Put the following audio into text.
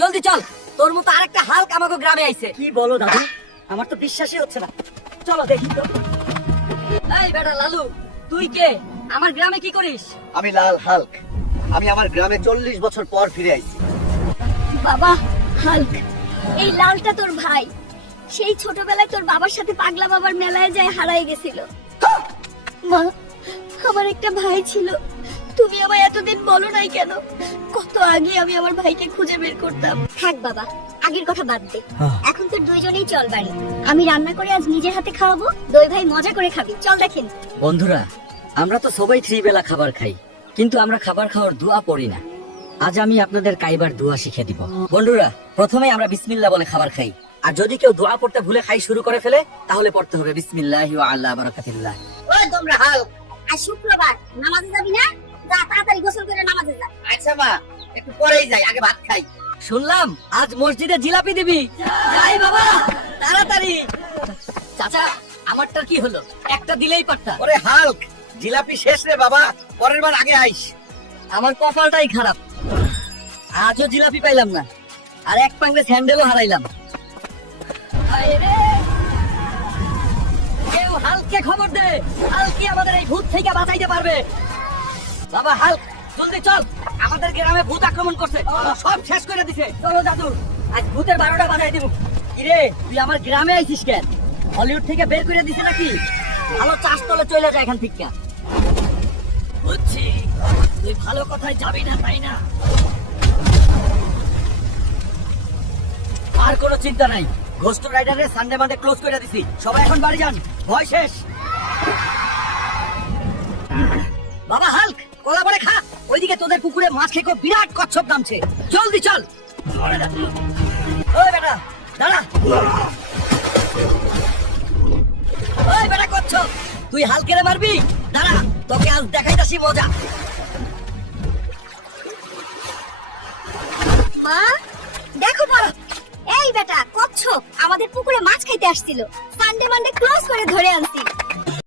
জলদি চল, তোর মতো আরেকটা হাল্ক আমাকে গ্রামে আইছে। কি বলো দাদু, আমার তো বিশ্বাসই হচ্ছে না। চলো দেখি তো। এই বেটা লালু, তুই কে? আমার গ্রামে কি করিস? আমি লাল হাল্ক। আমি আমার গ্রামে 40 বছর পর ফিরে আইছি। বাবা হাল্ক, এই লালটা তোর ভাই। সেই ছোটবেলায় তোর বাবার সাথে পাগলা বাবার মেলায় যায় হারাই গেছিল। মা, আমার একটা ভাই ছিল, তুমি আমায় এতদিন বলো নাই কেন? কত আগে আমি আমার ভাইকে খুঁজে বের করতাম। থাক বাবা, আগের কথা বাদ দে। এখন তোর দুইজনেই চল বাড়ি। আমি রান্না করে আজ নিজের হাতে খাওয়াবো, দুই ভাই মজা করে খাবি। চল দেখেন। বন্ধুরা, আমরা তো সবাই 3 বেলা খাবার খাই, কিন্তু আমরা খাবার খাওয়ার দোয়া পড়ি না। আজ আমি আপনাদের কাইবার দোয়া শিখে দিব। বন্ধুরা, প্রথমে আমরা বিসমিল্লাহ বলে খাবার খাই, আর যদি কেউ দোয়া পড়তে ভুলে খাই শুরু করে ফেলে, তাহলে পড়তে হবে বিসমিল্লাহি ওয়া আলা বারাকাতিল্লাহ। ওই তোমরা হাল্ক, আজ শুক্রবার নামাজে যাবি না? যা তাড়াতাড়ি গোসল করে নামাজে যা। আচ্ছা মা, একটু পরেই যাই, আগে ভাত খাই। শুনলাম আজ মসজিদে জিলাপি দিবি। যাই বাবা, তাড়াতাড়ি। চাচা, আমারটা কি হলো? একটা দিলেই পারতা। ওরে হাল্ক, জিলাপি শেষ রে বাবা, পরের বার আগে আইস। আমার কপালটাই খারাপ, আজও জিলাপি পাইলাম না, আর এক পাংরে স্যান্ডেলও হারাইলাম। হায় রে! কেউ হাল্ককে খবর দে, হাল্কই আমাদের এই ভূত থেকে বাঁচাইতে পারবে। বাবা হাল্ক, জলদি চল, আমাদের গ্রামে ভূত আক্রমণ করছে, সব শেষ করে দিছে। চলো দাদু, আজ ভূতের 12টা বাজাই দিব। কিরে, তুই আমার গ্রামে আইছিস কেন? হলিউড থেকে বের করে দিছে নাকি? ভালো চাষ তলে চলে যায় এখান থেকে। বুঝছি, তুই ভালো কথায় যাবি না, তাই না? আর কোনো চিন্তা নাই, ঘোস্ট রাইডারের সানডে মানডে ক্লোজ করে দিছি। সবাই এখন বাড়ি যান, ভয় শেষ। বাবা হাল্ক, কলা বড়ে খা। ওইদিকে তোদের পুকুরে মাছ খেকো বিরাট কচ্ছপ নামছে, জলদি চল। ওই বেটা দাঁড়া। ওই বেটা কচ্ছপ, তুই হালকেরে মারবি? দাঁড়া, তোকে আজ দেখাইতাছি মজা। মা, দেখো বড়, এই বেটা কচ্ছপ আমাদের পুকুরে মাছ খাইতে আসছিল। সানডে মানডে ক্লোজ করে ধরে আনছে।